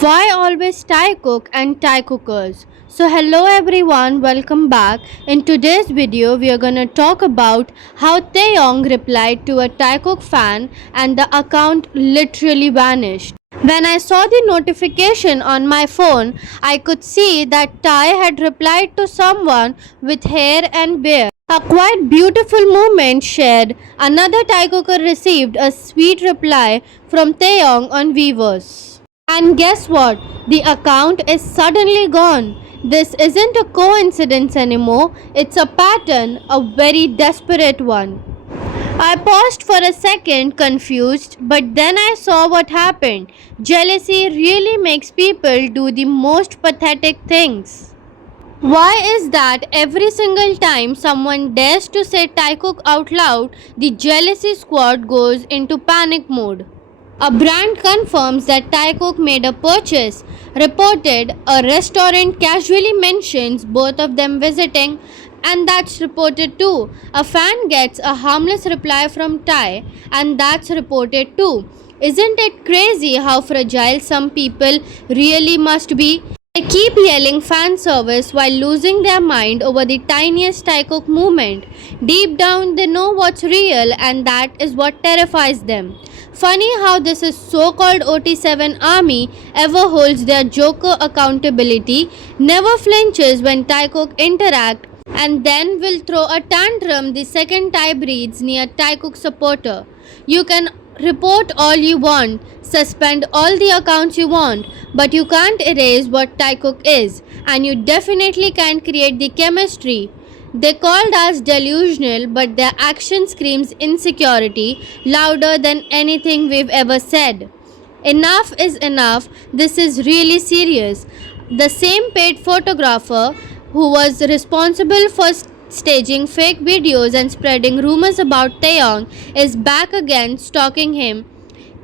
Why always Thai cook and Thai cookers? So hello everyone, welcome back. In today's video, we are gonna talk about how Taeyong replied to a Thai cook fan and the account literally vanished. When I saw the notification on my phone, I could see that Thai had replied to someone with hair and beard. A quite beautiful moment shared. Another Thai cooker received a sweet reply from Taeyong on Weavers. And guess what? The account is suddenly gone. This isn't a coincidence anymore, it's a pattern, a very desperate one. I paused for a second, confused, but then I saw what happened. Jealousy really makes people do the most pathetic things. Why is that every single time someone dares to say Thai cook out loud, the jealousy squad goes into panic mode? A brand confirms that Thai cook made a purchase. Reported, a restaurant casually mentions both of them visiting, and that's reported too. A fan gets a harmless reply from Thai, and that's reported too. Isn't it crazy how fragile some people really must be? They keep yelling fan service while losing their mind over the tiniest Thai cook movement. Deep down, they know what's real, and that is what terrifies them. Funny how this is so-called OT7 army ever holds their joker accountability, never flinches when Thai cook interact, and then will throw a tantrum the second Thai breathes near Thai cook supporter. You can report all you want, suspend all the accounts you want, but you can't erase what Thai cook is, and you definitely can't create the chemistry. They called us delusional, but their action screams insecurity louder than anything we've ever said. Enough is enough. This is really serious. The same paid photographer who was responsible for staging fake videos and spreading rumors about Taeyong is back again stalking him,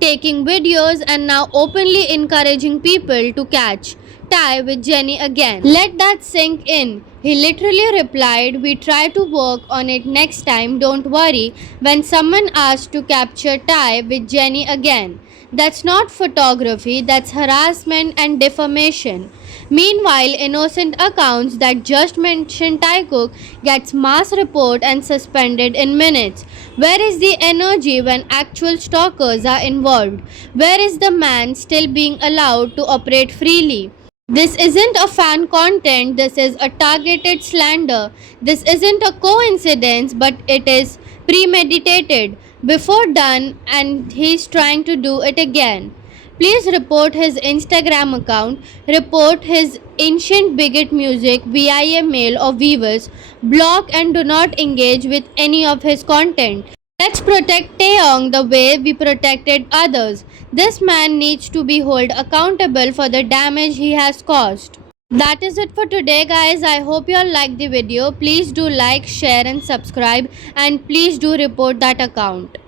taking videos and now openly encouraging people to catch Thai with Jenny again. Let that sink in. He literally replied, "We try to work on it next time, don't worry," when someone asked to capture Thai with Jenny again. That's not photography, that's harassment and defamation. Meanwhile, innocent accounts that just mention Thai cook gets mass report and suspended in minutes. Where is the energy when actual stalkers are involved? Where is the man still being allowed to operate freely? This isn't a fan content, this is a targeted slander. This isn't a coincidence, but it is premeditated. Before done, and he's trying to do it again. Please report his Instagram account, report his ancient bigot music via mail or Weavers, block and do not engage with any of his content. Let's protect Taeyong the way we protected others. This man needs to be held accountable for the damage he has caused. That is it for today, guys. I hope you all liked the video. Please do like, share and subscribe, and please do report that account.